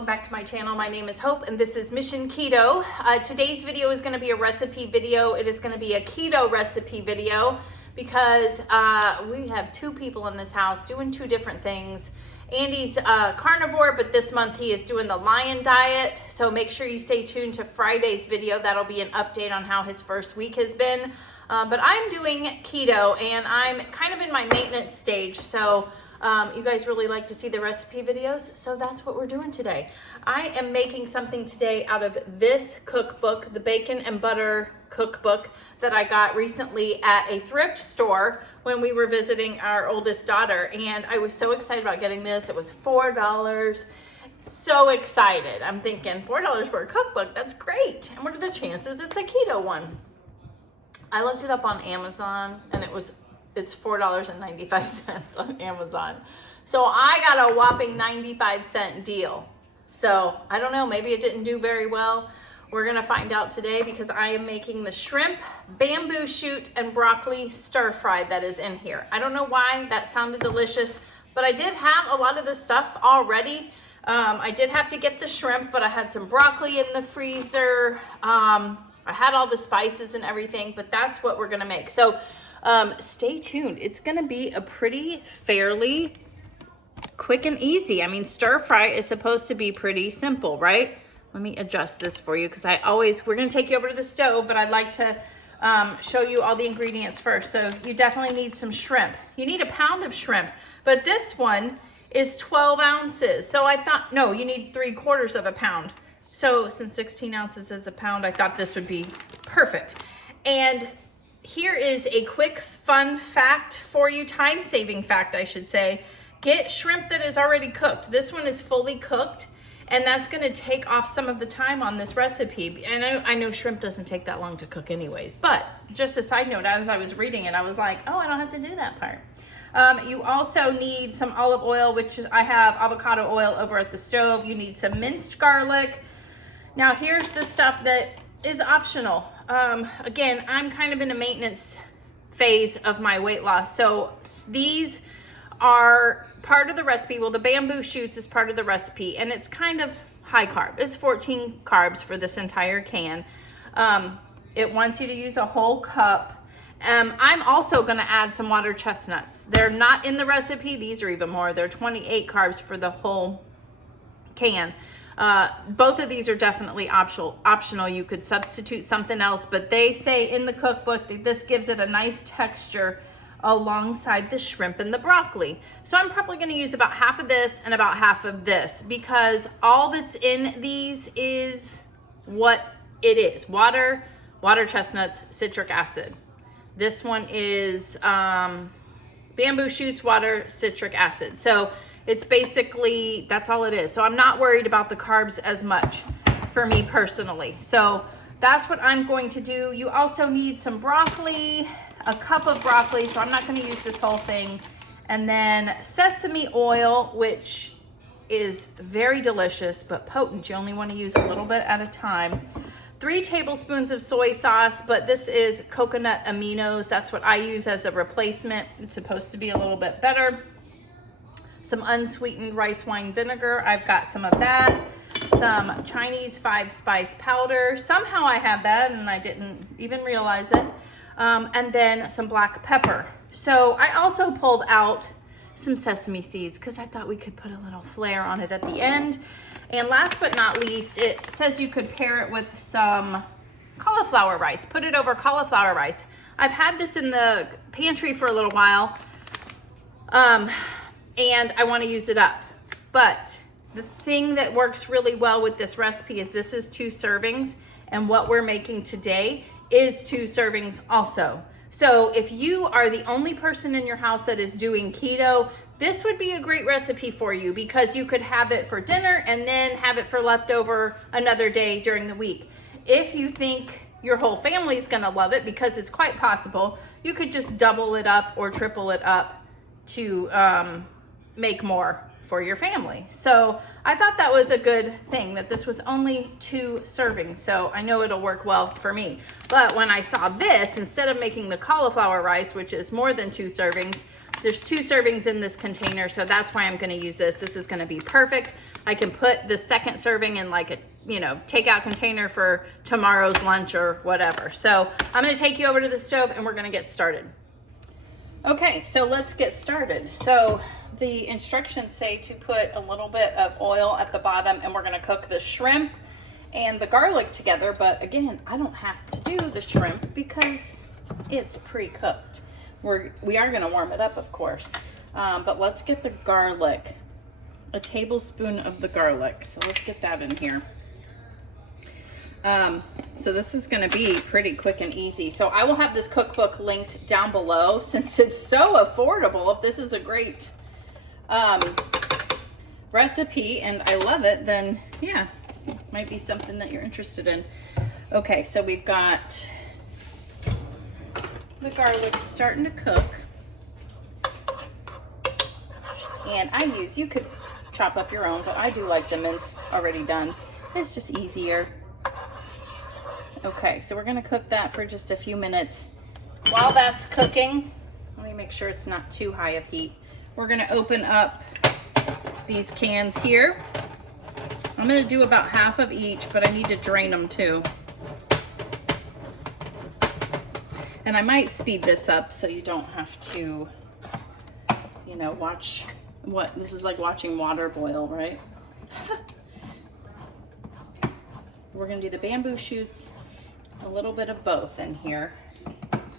welcome back to my channel. My name is Hope and this is Mission Keto. Today's video is going to be a recipe video. It is going to be a keto recipe video because we have two people in this house doing two different things. Andy's carnivore, but this month he is doing the lion diet. So make sure you stay tuned to Friday's video. That'll be an update on how his first week has been. But I'm doing keto and I'm kind of in my maintenance stage. So you guys really like to see the recipe videos, so that's what we're doing today. I am making something today out of this cookbook, the Bacon and Butter cookbook that I got recently at a thrift store when we were visiting our oldest daughter, and I was so excited about getting this. It was $4. So excited. I'm thinking $4 for a cookbook, that's great. And what are the chances it's a keto one? I looked it up on Amazon and it's $4.95 on Amazon. So I got a whopping 95-cent deal. So I don't know, maybe it didn't do very well. We're gonna find out today because I am making the shrimp, bamboo shoot, and broccoli stir fry that is in here. I don't know why that sounded delicious, but I did have a lot of the stuff already. I did have to get the shrimp, but I had some broccoli in the freezer. I had all the spices and everything, but that's what we're gonna make. So stay tuned. It's gonna be a pretty fairly quick and easy. I mean, stir fry is supposed to be pretty simple, right? Let me adjust this for you because we're gonna take you over to the stove, but I'd like to show you all the ingredients first. So you definitely need some shrimp. You need a pound of shrimp, but this one is 12 ounces. So I thought, no, you need 3/4 of a pound. So since 16 ounces is a pound, I thought this would be perfect. And here is a quick fun fact for you, time-saving fact, I should say. Get shrimp that is already cooked. This one is fully cooked, and that's gonna take off some of the time on this recipe. And I know shrimp doesn't take that long to cook anyways, but just a side note, as I was reading it, I was like, oh, I don't have to do that part. You also need some olive oil, which is, I have avocado oil over at the stove. You need some minced garlic. Now here's the stuff that is optional. Again, I'm kind of in a maintenance phase of my weight loss. So these are part of the recipe. Well, the bamboo shoots is part of the recipe, and it's kind of high carb. It's 14 carbs for this entire can. It wants you to use a whole cup. I'm also gonna add some water chestnuts. They're not in the recipe. These are even more. They're 28 carbs for the whole can. Both of these are definitely optional. You could substitute something else, but they say in the cookbook that this gives it a nice texture alongside the shrimp and the broccoli. So I'm probably going to use about half of this and about half of this because all that's in these is what it is. Water, chestnuts, citric acid. This one is bamboo shoots, water, citric acid. So it's basically, that's all it is. So I'm not worried about the carbs as much for me personally. So that's what I'm going to do. You also need some broccoli, a cup of broccoli. So I'm not going to use this whole thing. And then sesame oil, which is very delicious, but potent. You only want to use a little bit at a time. 3 tablespoons of soy sauce, but this is coconut aminos. That's what I use as a replacement. It's supposed to be a little bit better. Some unsweetened rice wine vinegar. I've got some of that. Some Chinese 5-spice powder. Somehow I have that and I didn't even realize it. And then some black pepper. So I also pulled out some sesame seeds because I thought we could put a little flair on it at the end. And last but not least, it says you could pair it with some cauliflower rice. Put it over cauliflower rice. I've had this in the pantry for a little while. And I want to use it up. But the thing that works really well with this recipe is this is 2 servings, and what we're making today is 2 servings also. So if you are the only person in your house that is doing keto, this would be a great recipe for you because you could have it for dinner and then have it for leftover another day during the week. If you think your whole family's gonna love it, because it's quite possible, you could just double it up or triple it up to make more for your family. So I thought that was a good thing that this was only 2 servings. So I know it'll work well for me. But when I saw this, instead of making the cauliflower rice, which is more than 2 servings, there's 2 servings in this container. So that's why I'm gonna use this. This is gonna be perfect. I can put the second serving in like a, you know, takeout container for tomorrow's lunch or whatever. So I'm gonna take you over to the stove and we're gonna get started. Okay, so let's get started. So the instructions say to put a little bit of oil at the bottom, and we're gonna cook the shrimp and the garlic together. But again, I don't have to do the shrimp because it's pre-cooked. We are gonna warm it up, of course. But let's get the garlic, a tablespoon of the garlic. So let's get that in here. So this is going to be pretty quick and easy. So I will have this cookbook linked down below since it's so affordable. If this is a great recipe and I love it, then yeah, it might be something that you're interested in. Okay, so we've got the garlic starting to cook. And you could chop up your own, but I do like the minced already done. It's just easier. Okay, so we're gonna cook that for just a few minutes. While that's cooking, let me make sure it's not too high of heat. We're gonna open up these cans here. I'm gonna do about half of each, but I need to drain them too. And I might speed this up so you don't have to, you know, watch this is like watching water boil, right? We're gonna do the bamboo shoots, a little bit of both in here,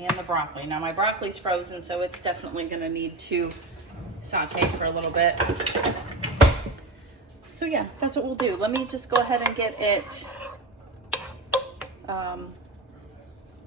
and the broccoli. Now my broccoli's frozen, so it's definitely gonna need to saute for a little bit. So yeah, that's what we'll do. Let me just go ahead and get it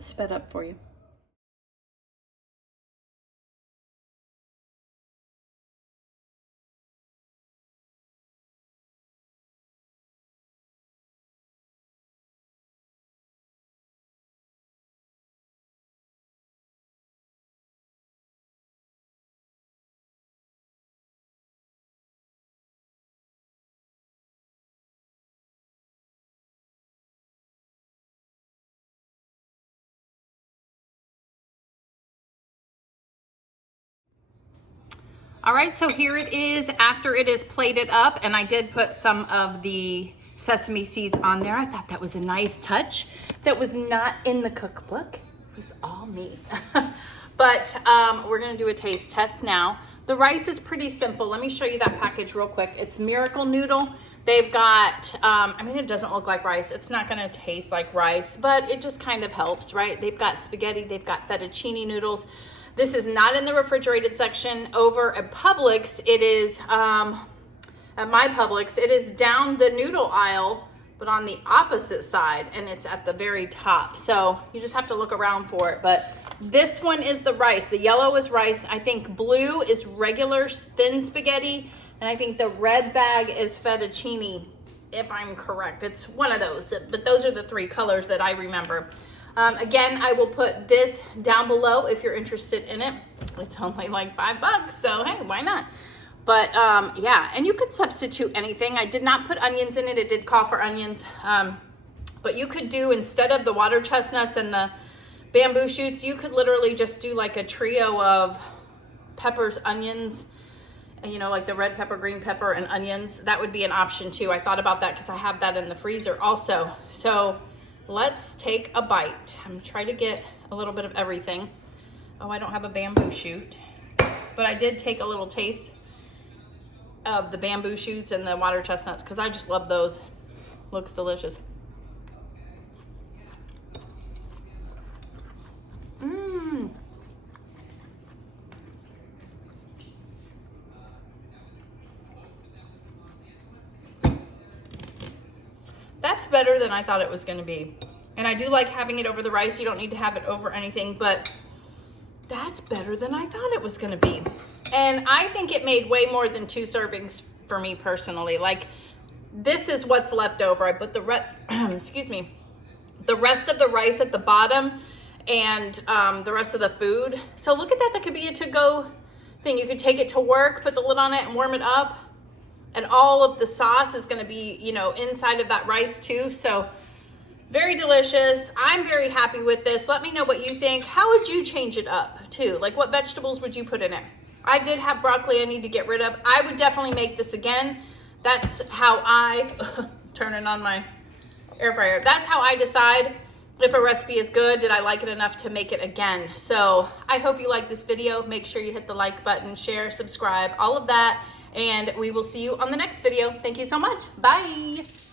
sped up for you. All right, so here it is after it is plated up, and I did put some of the sesame seeds on there. I thought that was a nice touch. That was not in the cookbook. It was all me. But we're gonna do a taste test now. The rice is pretty simple. Let me show you that package real quick. It's Miracle Noodle. They've got, I mean, it doesn't look like rice. It's not gonna taste like rice, but it just kind of helps, right? They've got spaghetti, they've got fettuccine noodles. This is not in the refrigerated section. Over at Publix, it is, at my Publix, it is down the noodle aisle, but on the opposite side, and it's at the very top. So you just have to look around for it. But this one is the rice. The yellow is rice. I think blue is regular thin spaghetti, and I think the red bag is fettuccine, if I'm correct. It's one of those, but those are the three colors that I remember. Again, I will put this down below if you're interested in it. It's only like $5, so hey, why not? But yeah, and you could substitute anything. I did not put onions in it. It did call for onions. But you could do, instead of the water chestnuts and the bamboo shoots, you could literally just do like a trio of peppers, onions, you know, like the red pepper, green pepper, and onions. That would be an option too. I thought about that because I have that in the freezer also. So let's take a bite. I'm gonna try to get a little bit of everything. Oh, I don't have a bamboo shoot, but I did take a little taste of the bamboo shoots and the water chestnuts because I just love those. Looks delicious. That's better than I thought it was going to be. And I do like having it over the rice. You don't need to have it over anything, but that's better than I thought it was going to be. And I think it made way more than 2 servings for me personally. Like, this is what's left over. I put the rest, excuse me, the rest of the rice at the bottom and the rest of the food. So look at that. That could be a to-go thing. You could take it to work, put the lid on it and warm it up. And all of the sauce is going to be, you know, inside of that rice too. So very delicious. I'm very happy with this. Let me know what you think. How would you change it up too? Like, what vegetables would you put in it? I did have broccoli I need to get rid of. I would definitely make this again. That's how I, turning on my air fryer, that's how I decide if a recipe is good. Did I like it enough to make it again? So I hope you like this video. Make sure you hit the like button, share, subscribe, all of that. And we will see you on the next video. Thank you so much. Bye.